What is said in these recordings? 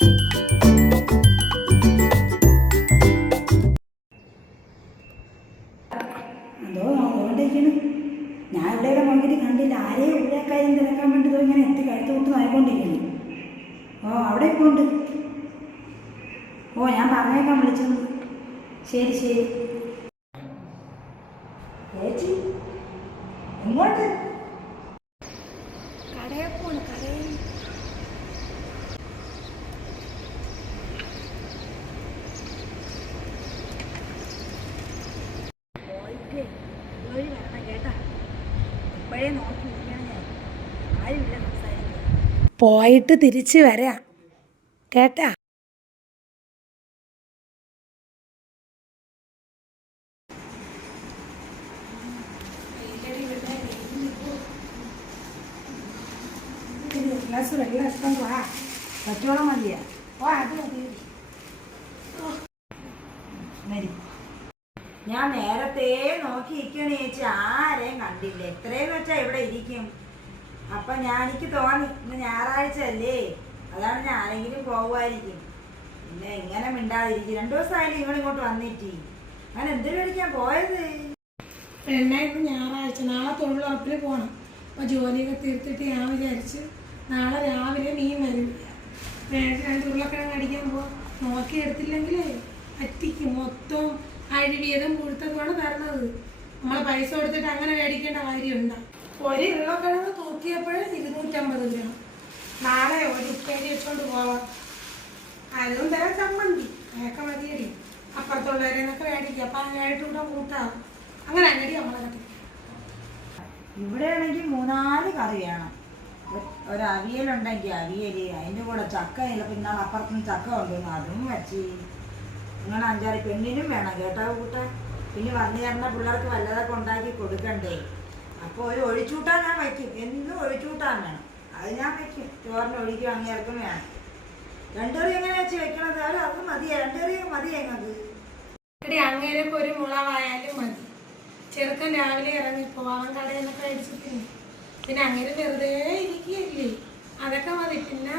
ഞാൻ ഇവിടെയൊക്കെ നോക്കിയിട്ട് കണ്ടില്ല. ആരെയും ഇവിടെ കാര്യം തിരക്കാൻ വേണ്ടി ഇങ്ങനെ എത്തി കഴുത്തോട്ട് നോയിക്കൊണ്ടിരിക്കുന്നു. അവിടെ ഇപ്പോൾ ഉണ്ട്. ഞാൻ പറഞ്ഞേക്കാൻ വിളിച്ചത്. ശരി ശരി. ചേച്ചി എങ്ങോട്ട്? കടയിൽ പോണ്. കടയിൽ പോയിട്ട് ജോലി വരണം കേട്ടാ. ഇപ്പോഴേ നോക്കി ഞാൻ ആരുമില്ല സംസാരിക്കാൻ. പോയിട്ട് തിരിച്ച് വരാം കേട്ടാ. ഗ്ലാസ് വെള്ളം എടുത്തോണ്ട് വാ. പച്ചവെള്ളം മതിയാ? അത് മതി. ഞാൻ നേരത്തെ നോക്കിയിരിക്കണ ചേച്ചി, ആരെയും കണ്ടില്ല. എത്രയെന്ന് വെച്ചാൽ ഇവിടെ ഇരിക്കും. അപ്പൊ എനിക്ക് തോന്നി ഇന്ന് ഞായറാഴ്ച അല്ലേ, അതാണ് ഞാൻ ആരെങ്കിലും പോകുമായിരിക്കും. പിന്നെ ഇങ്ങനെ മിണ്ടാതിരിക്കും. 2 ദിവസമായാലും ഇങ്ങോട്ട് വന്നിട്ട് ഞാൻ എന്തിനു മേടിക്കാൻ പോയത്? പെണ്ണ ഇന്ന് ഞായറാഴ്ച, നാളെ തൊഴിലുറപ്പിൽ പോകണം. അപ്പോൾ ജോലിയൊക്കെ തീർത്തിട്ട് ഞാൻ വിചാരിച്ച് നാളെ രാവിലെ മീൻ വരും. 2 ഉരുളക്കിഴങ്ങ് അടിക്കാൻ പോവാം. നോക്കിയെടുത്തില്ലെങ്കിൽ പറ്റിക്കും. മൊത്തം അഴിവിയതും പുഴുത്തതുമാണ് തരുന്നത്. നമ്മൾ പൈസ കൊടുത്തിട്ട് അങ്ങനെ മേടിക്കേണ്ട കാര്യമുണ്ടോ? 1 ഉരുളക്കിഴങ്ങ് തൂക്കിയപ്പോൾ 250 ഗ്രാം. നാളെ ഒരു ഉപ്പേരി വെച്ചോണ്ട് പോവാം. അതും തരാം ചമ്മന്തി. അതൊക്കെ മതിയടി. അപ്പുറത്തുള്ളവരെന്നൊക്കെ മേടിക്കുക. അപ്പം അതിനായിട്ട് കൂടെ കൂട്ടാം. അങ്ങനെ അല്ലടി നമ്മളെ കട്ടി. ഇവിടെ ആണെങ്കിൽ 3-4 കറി വേണം. ഒരു അവിയലുണ്ടെങ്കിൽ അവിയൽ, അതിൻ്റെ കൂടെ ചക്ക ഇല്ല. പിന്നെ അപ്പുറത്തുനിന്ന് ചക്ക കൊണ്ടുവന്നു, അതും വെച്ച്. അങ്ങനെ 5-6 പെണ്ണിനും വേണം കേട്ടോ കൂട്ട. പിന്നെ വന്നു ചേർന്ന പിള്ളേർക്ക് വല്ലതൊക്കെ ഉണ്ടാക്കി കൊടുക്കണ്ടേ. അപ്പോൾ ഒരു ഒഴിച്ചൂട്ടാൻ ഞാൻ വയ്ക്കും. എന്നും ഒഴിച്ചൂട്ടാൻ വേണം. അത് ഞാൻ വയ്ക്കും. ചോറിന് ഒഴിക്കും. അങ്ങേർക്കും വേണം. 2 കറി എങ്ങനെ വെച്ച് വെക്കണത്? അത് മതിയാ? 2 കറി മതിയാ നിങ്ങൾക്ക്? ഇവിടെ അങ്ങേരൊക്കെ ഒരു മുളവായാലും മതി. ചെറുക്കൻ രാവിലെ ഇറങ്ങിപ്പോവാൻ കടയിൽ നിന്നൊക്കെ അടിച്ചിട്ടില്ല. പിന്നെ അങ്ങനെ വെറുതെ ഇരിക്കുകയല്ലേ, അതൊക്കെ മതി. പിന്നെ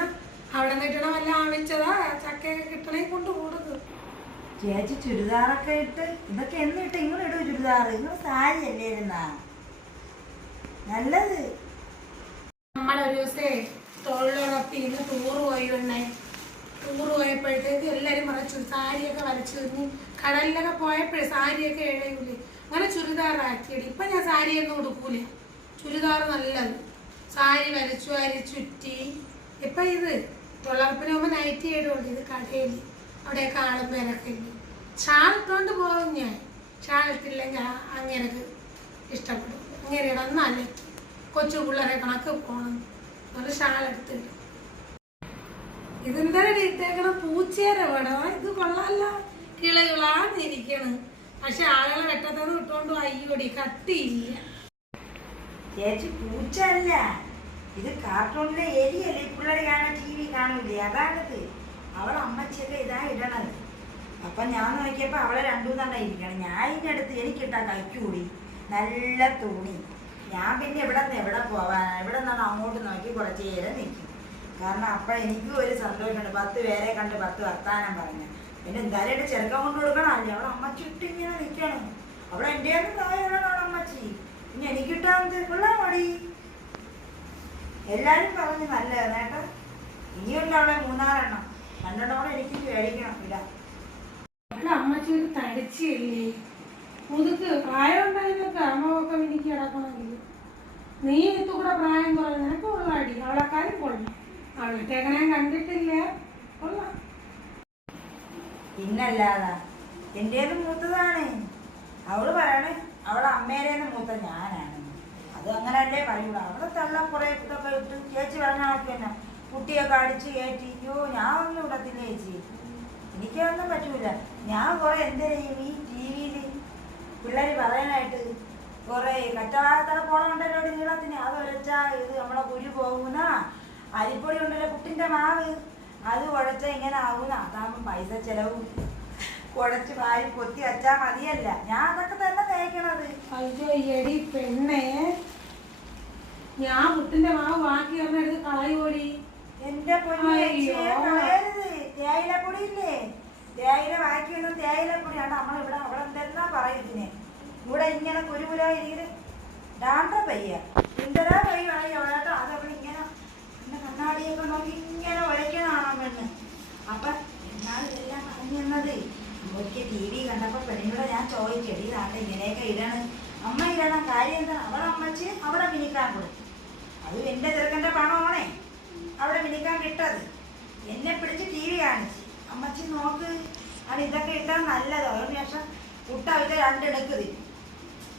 അവിടെ കിട്ടണ വല്ല ആവശ്യതാ ചക്കയൊക്കെ കിട്ടണേ കൊണ്ട് കൊടുക്കും. ചേച്ചി ചുരിദാറൊക്കെ ഇട്ട് ഇതൊക്കെ എന്നിട്ട് ഇങ്ങനെ ഇടും ചുരിദാർ? നിങ്ങൾ സാരി അല്ലേ ഇരുന്നാ നല്ലത്? നമ്മളൊരു ദിവസേ തൊഴിലുറപ്പിൽ നിന്ന് ടൂറ് പോയി വന്നേ. ടൂറ് പോയപ്പോഴത്തേക്ക് എല്ലാവരും മറച്ചു സാരിയൊക്കെ വരച്ചു കഴിഞ്ഞ് കടലിലൊക്കെ പോയപ്പോഴേ സാരിയൊക്കെ ഇഴയൂലേ, അങ്ങനെ ചുരിദാറാക്കിയടി. ഇപ്പം ഞാൻ സാരിയൊന്നും ഉടുക്കൂല. ചുരിദാർ നല്ലത്. സാരി വരച്ചു ചുറ്റി. ഇപ്പം ഇത് തൊഴിലുറപ്പിന് പോകുമ്പോൾ നൈറ്റി ഇടുണ്ട്. ഇത് കടയിൽ അവിടെയൊക്കെ ആളും പേരൊക്കെ ഇല്ല. ഷാളിട്ടുകൊണ്ട് പോകും ഞാൻ. ഷാളിട്ടില്ലെങ്കിൽ അങ്ങനെയൊക്കെ ഇഷ്ടപ്പെടും. അങ്ങനെ ഇടന്നല്ല കൊച്ചു പിള്ളേരെ കണക്ക് പോകണം. നല്ല ഷാളെടുത്തിട്ട് ഇതെന്താ ഇട്ടേക്കണം? പൂച്ചേരെ വേണം. ഇത് കൊള്ളാല്ല, കിളകിളാന്നിരിക്കണം. പക്ഷെ ആളുകളെ വെട്ടത്തത് ഇട്ടുകൊണ്ട് അയ്യോടി കട്ടിയില്ല. ചേച്ചി പൂച്ച അല്ല, ഇത് കാർട്ടൂണിലെ എലിയല്ലേ. പിള്ളേർ കാണാൻ TV കാണൂലേ, അതാണിത്. അവളെ അമ്മച്ചിയൊക്കെ ഇതാ ഇടണത്. അപ്പൊ ഞാൻ നോക്കിയപ്പോ അവളെ 2-3 ഇരിക്കണം. ഞാൻ ഇതിൻ്റെ അടുത്ത് എനിക്കിട്ടാ കൈക്കൂടി നല്ല തുണി. ഞാൻ പിന്നെ ഇവിടെ നിന്ന് എവിടെ പോവാനാണ്? ഇവിടെ നിന്നാണ് അങ്ങോട്ട് നോക്കി കുറച്ച് നേരം നിൽക്കും. കാരണം അപ്പോഴെനിക്കും ഒരു സന്തോഷമുണ്ട്. 10 പേരെ കണ്ട് 10 വർത്താനം പറഞ്ഞു. പിന്നെ എന്തായാലും എൻ്റെ ചെറുക്കം കൊണ്ട് കൊടുക്കണമല്ലേ. അവളെ അമ്മച്ചി ഇട്ട് ഇങ്ങനെ നിൽക്കണം. അവളെ എൻ്റെ പ്രായമാണ് അവളെ അമ്മച്ചി. പിന്നെ എനിക്കിട്ടാൻ പിള്ളേർ മടി. എല്ലാവരും പറഞ്ഞു നല്ലത് കേട്ടോ. ഇനിയുണ്ട് അവളെ 3-4 എണ്ണം. 2 എണ്ണം എനിക്ക് മേടിക്കണം. ഇല്ല അമ്മച്ചി ഒരു തടിച്ചല്ലേ, മുതുക്ക് പ്രായം ഉണ്ടായതൊക്കെ അമ്മയൊക്കെ എനിക്ക് കിടക്കണമെങ്കിൽ. നീ ഇത് കൂടെ പ്രായം കുറഞ്ഞ നിനക്ക് കൊള്ളാടി. അവളെക്കാരും കൊള്ളാം. അവളത്തേക്കണ ഞാൻ കണ്ടിട്ടില്ല. കൊള്ളാം. പിന്നല്ലാതാ എൻ്റേത് മൂത്തതാണ്. അവള് പറയണേ അവളെ അമ്മേരേന്ന് മൂത്ത ഞാനാണ്. അത് അങ്ങനല്ലേ പറയുള്ളൂ. അവളെ തള്ള കുറെ ഇതൊക്കെ ഇട്ട് ചേച്ചി പറഞ്ഞാൽ തന്നെ കുട്ടിയൊക്കെ അടിച്ച് കയറ്റി. ഞാൻ ഒന്നും ഇടത്തില്ല ചേച്ചി. എനിക്കൊന്നും പറ്റൂല. ഞാൻ കുറെ എന്താ ചെയ്യും ഈ TV-യിൽ പിള്ളേർ പറയാനായിട്ട് കുറെ കറ്റാത്തറ പോണുണ്ടല്ലോ നീളത്തിന്. അത് ഉരച്ചാ ഇത് നമ്മളെ കുരു പോകുന്ന അരിപ്പൊടി ഉണ്ടല്ലോ കുട്ടിൻ്റെ മാവ്, അത് കുഴച്ചാൽ ഇങ്ങനെ ആവുന്ന. അതാകുമ്പോൾ പൈസ ചെലവും. കുഴച്ച് വാരി പൊത്തി വച്ചാൽ മതിയല്ല. ഞാൻ അതൊക്കെ തന്നെ തേക്കണത്. അയ്യോ എടി പെണ്ണേ, ഞാൻ മുട്ടിന്റെ മാവ് ബാക്കി എടുത്ത് കളയോടി. എന്റെ പൊന്നു തേയില വായിക്കുന്ന തേയില പൊടിയാണ് നമ്മളിവിടെ അവിടെ എന്തെന്നാ പറയുന്നതിന് ഇവിടെ ഇങ്ങനെ കുരുകുരായിരിക്കും ഡാണ്ട പയ്യ എന്തരാ പയ്യായി അവിടെ അതവിടെ ഇങ്ങനെ പിന്നെ കണ്ണാടിയൊക്കെ നോക്കി ഇങ്ങനെ ഉരയ്ക്കണാണോ പെണ്ണ്. അപ്പൊ എന്നാണ് ഇതെല്ലാം പറഞ്ഞു തന്നത്. ഒരിക്കൽ ടി വി കണ്ടപ്പോ പെണ്ണിനോട് ഞാൻ ചോദിച്ചെടി ഇതാണ്ട് ഇങ്ങനെയൊക്കെ ഇടണം അമ്മ ഇടണം കാര്യം എന്താ അവിടെ അമ്മച്ച് അവിടെ മിനിക്കാൻ കൊടുക്കും. അത് എൻ്റെ ചെറുക്കൻ്റെ പണമാണേ അവിടെ മിനിക്കാൻ വിട്ടത്. എന്നെ പിടിച്ച് ടി വി കാണിച്ച് അമ്മച്ചി നോക്ക് അത് ഇതൊക്കെ ഇട്ടാൽ നല്ലതോ. അതിന് ശേഷം കുട്ട വെച്ച രണ്ടിണക്ക് തിരും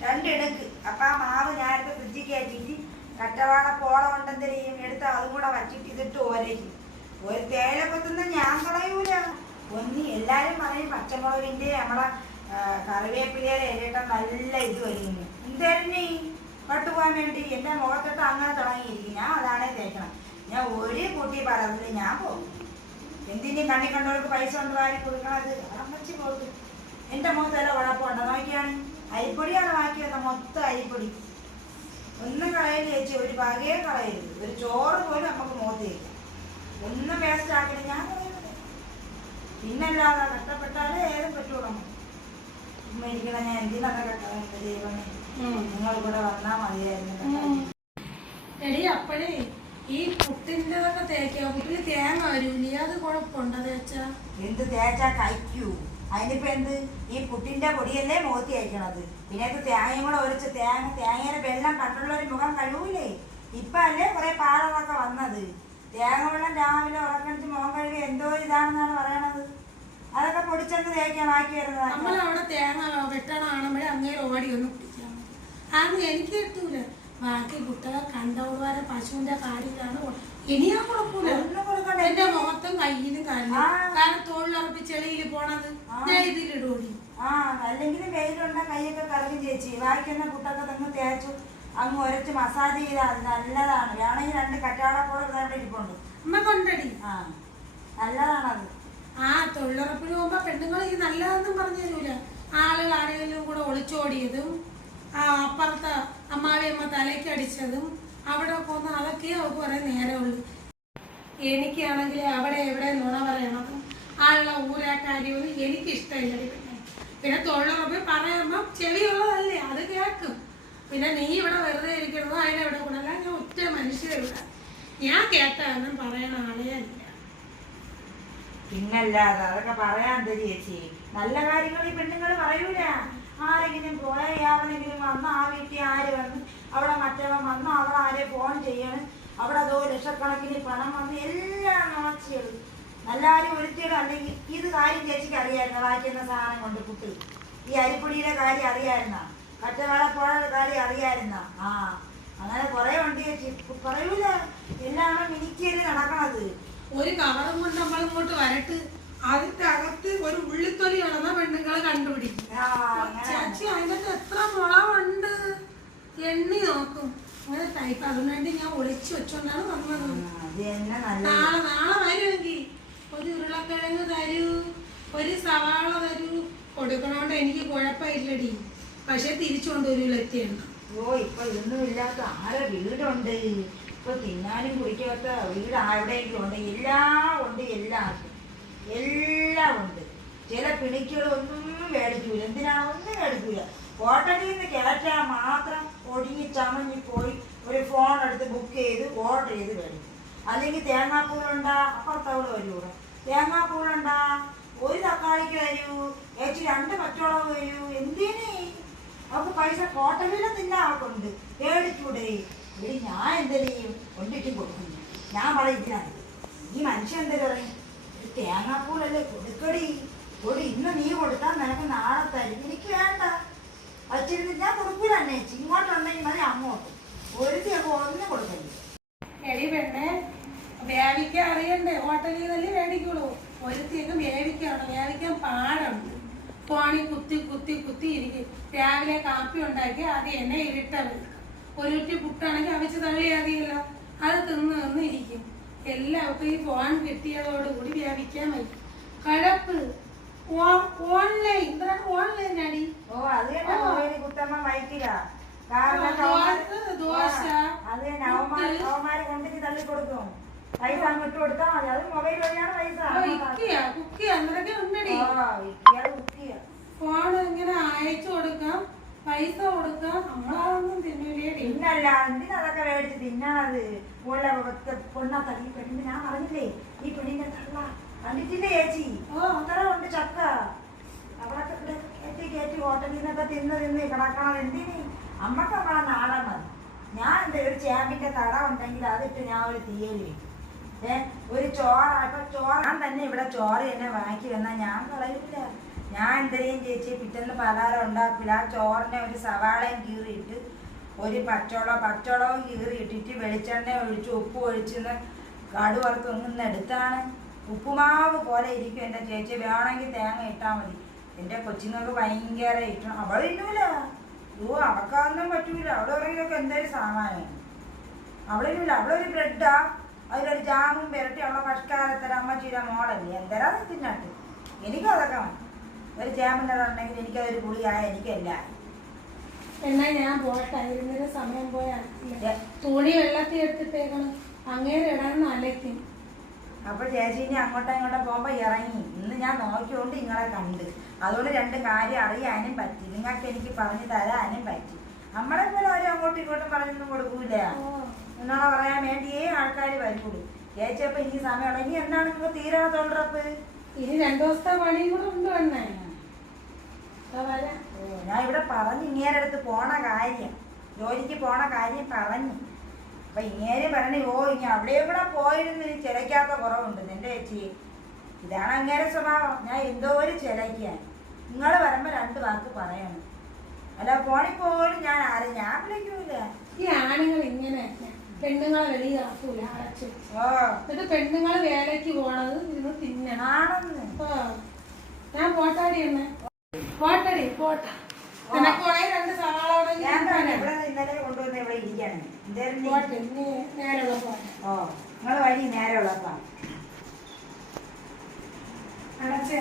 രണ്ടിണക്ക്. അപ്പം ആ മാവ് ഞാനത്തെ ഫ്രിഡ്ജിൽ കയറ്റിയിട്ട് കറ്റവാള പോള കൊണ്ടെന്തെങ്കിലും എടുത്ത് അതും കൂടെ വച്ചിട്ട് ഇതിട്ട് ഒരയ്ക്കും. ഒരു തേയില കൊത്തുന്ന ഞാൻ കളയൂല. ഒന്ന് എല്ലാവരും പറയും പച്ചമുളകിൻ്റെ നമ്മളെ കറിവേപ്പിലയുടെ ഇലയിട്ടാൽ നല്ല ഇത് വരുന്നു. എന്തേരന്നെ പട്ടുപോകാൻ വേണ്ടി എൻ്റെ മുഖത്തിട്ട് അങ്ങനെ തുടങ്ങിയിരിക്കും. ഞാൻ അതാണേ തേക്കണം. ഞാൻ ഒരു കുട്ടി പറഞ്ഞില്ല ഞാൻ പോകും. എന്തിനും കണ്ണി കണ്ടവർക്ക് പൈസ കൊണ്ട് വാരി കൊടുക്കണത് അമ്മച്ചി പോകും. എൻ്റെ മുഖത്തെല്ലാം കുഴപ്പമുണ്ടോ നോക്കിയാണ്. അരിപ്പൊടിയാണ് ബാക്കി വന്നത് മൊത്തം അരിപ്പൊടി. ഒന്നും കളയല് ചേച്ചി ഒരു ഭാഗേ കളയരുത്. ഒരു ചോറ് പോലും നമുക്ക് മുഖത്ത് വയ്ക്കാം. ഒന്നും വേസ്റ്റ് ആക്കില്ല ഞാൻ കളയുന്നത്. പിന്നല്ലാതെ കഷ്ടപ്പെട്ടാലേ ഏതും പറ്റുള്ളൂ. ഇരിക്കണം ഞാൻ എന്തിനൊക്കെ കഷ്ടപ്പെട്ട ദൈവമേ നിങ്ങൾ കൂടെ വന്നാൽ മതിയായിരുന്നു. എടി അപ്പഴേ ഈ പുട്ടിൻ്റെതൊക്കെ തേക്കുക. പുട്ടിന് തേങ്ങ വരൂലേ അത് കുഴപ്പമുണ്ടോ തേച്ചാ? എന്ത് തേച്ചാ കഴിക്കൂ? അതിനിപ്പോ എന്ത് ഈ പുട്ടിന്റെ പൊടിയല്ലേ മുഖത്തി അയക്കണത്. പിന്നെ ഇത് തേങ്ങയും കൂടെ ഒരിച്ച് തേങ്ങയുടെ വെള്ളം കണ്ടുള്ളൊരു മുഖം കഴിവൂലേ. ഇപ്പൊ അല്ലേ കുറെ പാടകളൊക്കെ വന്നത്. തേങ്ങ വെള്ളം രാവിലെ ഉറക്കണിച്ച് മുഖം കഴുകി എന്തോ ഇതാണെന്നാണ് പറയണത്. അതൊക്കെ പൊടിച്ചെന്ന് തേക്കാൻ ബാക്കി വരുന്നത്. നമ്മളവിടെ തേങ്ങ വെട്ടണാണെങ്കിലേ അങ്ങേരെ ഓടി ഒന്ന് പിടിക്കാൻ മതി. അത് എനിക്ക് കിട്ടൂല. ബാക്കി കുട്ടികളെ കണ്ടവളുവാരെ പശുവിന്റെ കാടിലാണ് ഇനി ഞാൻ കൊടുക്കൂല. എന്റെ മുഖത്തും കയ്യിലും കാലിലും കാരണം തൊഴിലുറപ്പ് ചെളിയിൽ പോണത് ഞാൻ ഇതിലിടൂടി. അല്ലെങ്കിൽ വെയിലുണ്ട കൈയൊക്കെ കറങ്ങി ചേച്ചി. ബാക്കിയെന്ന പുട്ടൊക്കെ തന്നെ തേച്ചു അങ്ങ് ഒരച്ച് മസാജ് ചെയ്താൽ അത് നല്ലതാണ്. വേണമെങ്കിൽ 2 കറ്റാളപ്പോളം ഇവിടെ ഇരിപ്പുണ്ട്. അമ്മ കൊണ്ടടി. നല്ലതാണത്. തൊഴിലുറപ്പിന് പോകുമ്പോ പെണ്ണുങ്ങൾ ഈ നല്ലതെന്നും പറഞ്ഞു തരൂല. ആളുകൾ ആരെങ്കിലും കൂടെ ഒളിച്ചോടിയതും അപ്പുറത്തെ അമ്മാവിയമ്മ തലയ്ക്ക് അടിച്ചതും അവിടെ പോകുന്ന അതൊക്കെ അവർക്ക് പറയാൻ നേരമുള്ളൂ. എനിക്കാണെങ്കിൽ അവിടെ എവിടെ നുണ പറയണതും ആളുള്ള ഊരാക്കാരിയൊന്നും എനിക്കിഷ്ടമില്ല. പിന്നെ തൊഴിലുറപ്പ് പറയുമ്പം ചെവിയുള്ളതല്ലേ അത് കേൾക്കും. പിന്നെ നീ ഇവിടെ വെറുതെ ഇരിക്കണതോ അതിനെവിടെ കൂടല്ല. ഞാൻ ഒറ്റ മനുഷ്യരിവിടെ ഞാൻ കേട്ടാന്നും പറയണ ആളേ അല്ല. പിന്നല്ലാതെ അതൊക്കെ പറയാൻ ചേച്ചി. നല്ല കാര്യങ്ങൾ ഈ പെണ്ണുങ്ങൾ പറയൂല. ആരെങ്കിലും പോയാൽ യാവനെങ്കിലും വന്ന് ആ വീട്ടിൽ ആര് വന്ന് അവിടെ മറ്റവൻ വന്ന് അവിടെ ആരെ ഫോൺ ചെയ്യണം അവിടെ അതോ ലക്ഷക്കണക്കിന് പണം വന്ന് എല്ലാം നോച്ചിയത്. നല്ലാരും ഒരുത്തിയുടെ അല്ലെങ്കിൽ ഇത് കാര്യം ചേച്ചിക്ക് അറിയായിരുന്ന വായിക്കുന്ന സാധനം കൊണ്ട് കുട്ടി ഈ അരിപ്പൊടിയുടെ കാര്യം അറിയായിരുന്ന കറ്റവാളപ്പോഴ കാര്യം അറിയായിരുന്ന അങ്ങനെ കുറെ ഉണ്ട് ചേച്ചി. പറയൂല എല്ലാം മിനിക്കേറി നടക്കണത്. ഒരു കവറും കൊണ്ട് നമ്മളിങ്ങോട്ട് വരട്ട് അതിന്റെ അകത്ത് ഒരു ഉള്ളിത്തൊലി നടന്ന പെണ്ണുങ്ങളെ കണ്ടുപിടിക്കും. ചേച്ചി അതിനകത്ത് എത്ര മുളകുണ്ട് എണ്ണി നോക്കും. അങ്ങനെ ടൈപ്പ് അതിനുവേണ്ടി ഞാൻ ഒളിച്ചു വെച്ചോണ്ടാണ് വന്നത്. നാളെ വരുമെങ്കിൽ ഒരു ഉരുളക്കിഴങ്ങ് തരൂ, ഒരു സവാള തരൂ. കൊടുക്കണോണ്ട് എനിക്ക് കുഴപ്പമില്ലടി. പക്ഷെ തിരിച്ചുകൊണ്ടൊരു എത്തിയാണ്. ഇപ്പൊ ഇതൊന്നും ഇല്ലാത്ത ആരെ വീടുണ്ട്. ഇപ്പൊ തിന്നാനും കുടിക്കാത്ത വീട് എവിടെയെങ്കിലും ഉണ്ട്. എല്ലാം ഉണ്ട്. എല്ലാം ഉണ്ട്. ചില പിണിക്കുകളൊന്നും മേടിക്കൂല. എന്തിനാണ് ഒന്നും മേടിക്കൂല. ഹോട്ടലിൽ നിന്ന് കയറ്റാൻ മാത്രം ഒടുങ്ങി ചമഞ്ഞി പോയി ഒരു ഫോൺ എടുത്ത് ബുക്ക് ചെയ്ത് ഓർഡർ ചെയ്ത് മേടിക്കും. അല്ലെങ്കിൽ തേങ്ങാപ്പൂളുണ്ടാ അപ്പുറത്തവിടെ വരൂടെ തേങ്ങാപ്പൂളുണ്ടാ ഒരു തക്കാളിക്ക് വരൂ ചേച്ചി 2 പച്ചമുളക് വരൂ. എന്തിനേ അവർക്ക് പൈസ ഹോട്ടലിലും തിന്നാ അവർക്കുണ്ട്. മേടിച്ചൂടെ ഇവിടെ ഞാൻ എന്തെങ്കിലും കൊണ്ടിട്ടും കൊടുക്കുന്നു. ഞാൻ പറയിക്കാണ് ഈ മനുഷ്യൻ എന്താ പറയും തേങ്ങാപ്പൂളല്ലേ കൊടുക്കടി കൊടി. ഇന്ന് നീ കൊടുത്താൽ നിനക്ക് നാളെ തരും. എനിക്ക് വേണ്ട വച്ചിരുന്ന് ഞാൻ കൊടുക്കൂല. തന്നെ ഇങ്ങോട്ടുണ്ടെങ്കിൽ മതി അങ്ങോട്ട് ഒരുത്തിയൊക്കെ ഒന്നും കൊടുക്കല്ലേ. എടി പെണ്ണെ വേവിക്കാൻ അറിയണ്ടേ? ഹോട്ടലിൽ നിന്നല്ലേ വേടിക്കുള്ളൂ. ഒരുത്തിയൊക്കെ വേവിക്കാൻ പാടുണ്ട്. ഫോണിൽ കുത്തി ഇരിക്കും. രാവിലെ കാപ്പി ഉണ്ടാക്കി അത് എന്നെ ഇരുട്ട വെക്കും. ഒരു കുറ്റി പുട്ടാണെങ്കിൽ അവിച്ച് തള്ളിയാൽ മതിയല്ലോ. അത് തിന്ന് ഇരിക്കും. എല്ലാവർക്കും ഈ ഫോൺ കിട്ടിയതോടുകൂടി വ്യാപിക്കാൻ വയ്ക്കും. കഴപ്പ് ഓൺലൈൻ അടി. ദോശ തള്ളി കൊടുക്കും. പൈസ അങ്ങോട്ട് കൊടുത്താൽ മതി. അത് മൊബൈൽ വഴിയാണ് പൈസ. കുക്കി അന്നൊക്കെ ഉണ്ടടി. ഇയാള് കുത്തിയ ഫോൺ ഇങ്ങനെ അയച്ചു കൊടുക്കാം, പൈസ കൊടുക്കാം, നമ്മളതൊന്നും തിന്നൂലേ. പിന്നല്ല എന്തിനാ അതൊക്കെ മേടിച്ച് തിന്നാണത്? പൊണ്ണാത്ത ഈ പെണ്ണിന് ഞാൻ പറഞ്ഞില്ലേ, ഈ പെണ്ണിന്റെ തള്ള കണ്ടിട്ടില്ലേ ചേച്ചി? അത്ര ഉണ്ട് ചക്ക. അവളൊക്കെ ഇവിടെ കയറ്റി ഹോട്ടലിൽ നിന്നൊക്കെ തിന്ന് കിടക്കണം. എന്തിന്? അമ്മക്ക് നമ്മളെ നാളെ മതി. ഞാൻ എന്താ ഒരു ചേമ്പിന്റെ തട ഉണ്ടെങ്കിൽ അതിട്ട് ഞാൻ ഒരു തീയല് ഒരു ചോറ്. ഇപ്പൊ ചോറ് ഞാൻ തന്നെ ഇവിടെ ചോറ് തന്നെ വാങ്ങി വന്നാൽ ഞാൻ കളയില്ല. ഞാൻ എന്തെങ്കിലും ചേച്ചി പിറ്റേന്ന് പലഹാരം ഉണ്ടാക്കില്ല. ആ ചോറിനെ ഒരു സവാളയും കീറിയിട്ട് ഒരു പച്ചവളവും കീറിയിട്ടിട്ട് വെളിച്ചെണ്ണ ഒഴിച്ച് ഉപ്പ് ഒഴിച്ചെന്ന് കടു വറുത്ത് ഒന്നും എടുത്താണ് ഉപ്പുമാവ് പോലെ ഇരിക്കും എൻ്റെ ചേച്ചി. വേണമെങ്കിൽ തേങ്ങ ഇട്ടാൽ മതി. എൻ്റെ കൊച്ചുങ്ങൾക്ക് ഭയങ്കര ഇഷ്ടം. അവളിന്നൂല. അവൾക്കൊന്നും പറ്റൂല. അവിടെ പറയുന്നതൊക്കെ എന്തൊരു സാമാനം. അവളിന്നൂല. അവളൊരു ബ്രെഡാ, അതിലൊരു ജാമും പുരട്ടി അവളെ കഷ്കാലത്തര അമ്മച്ചീര മോളല്ലേ. എന്തരാ തിന്നാട്ട്. എനിക്കതൊക്കെ ഒരു ജാമിൻ്റെ ഉണ്ടെങ്കിൽ എനിക്കതൊരു പുളിയായ എനിക്കല്ല. എന്നാ ഞാൻ പോട്ടെ, ഇരുന്നൊരു സമയം പോയാൽ തുണി വെള്ളത്തിൽ എടുത്തിട്ടേക്കണം. അങ്ങേരെ ഇടാൻ അലയ്ക്കും. അപ്പൊ ചേച്ചി ഇനി അങ്ങോട്ടും ഇങ്ങോട്ടും പോകുമ്പോ ഇറങ്ങി. ഇന്ന് ഞാൻ നോക്കിക്കൊണ്ട് നിങ്ങളെ കണ്ട്, അതുകൊണ്ട് രണ്ട് കാര്യം അറിയാനും പറ്റി. നിങ്ങൾക്ക് എനിക്ക് പറഞ്ഞു തരാനും പറ്റി. നമ്മളെ പോലെ ആരും അങ്ങോട്ടും ഇങ്ങോട്ടും പറഞ്ഞൊന്നും കൊടുക്കൂല. എന്നാണ് പറയാൻ വേണ്ടിയേ ആൾക്കാർ വരുള്ളൂ. ചേച്ചി അപ്പൊ ഇനി സമയമുള്ള ഇനി എന്താണ് നിങ്ങൾ തീരാ തൊഴിലുറപ്പ്? ഇനി 2 ദിവസത്തെ പണിയും കൂടെ ഉണ്ട് വേണേ. ഞാൻ ഇവിടെ പറഞ്ഞു ഇങ്ങേരെ അടുത്ത് പോണ കാര്യം, ജോലിക്ക് പോണ കാര്യം പറഞ്ഞു. അപ്പൊ ഇങ്ങേര് പറഞ്ഞേ ഇനി അവിടെയും കൂടെ പോയിരുന്നു ചിലയ്ക്കാത്ത കുറവുണ്ട് എൻ്റെ ചേച്ചി. ഇതാണ് അങ്ങേരെ സ്വഭാവം. ഞാൻ എന്തോ ഒരു ചിലയ്ക്കാൻ നിങ്ങൾ വരുമ്പോ 2 വാക്ക് പറയണം. അല്ല ഫോണിൽ പോലും ഞാൻ വിളിക്കൂല. ഈ ആണുങ്ങൾ ഇങ്ങനെ പെണ്ണുങ്ങളെ വെളിയിലാക്കൂല, അടച്ചു. എന്നിട്ട് പെണ്ണുങ്ങള് വേലയ്ക്ക് പോണത് ഇത് തിന്നണാണെന്ന്. ഞാൻ പോട്ടാടി എന്നെ പോട്ടടി പോട്ടെ. നിനക്കോണേ 2 സവാളോടെ ഇന്നലെ കൊണ്ടുവന്ന് ഇവിടെ ഇരിക്കാണ്. നേരെയുള്ള പോട്ടെ. നിങ്ങള് വഴി നേരെ ഉള്ളപ്പാ അടച്ചേ.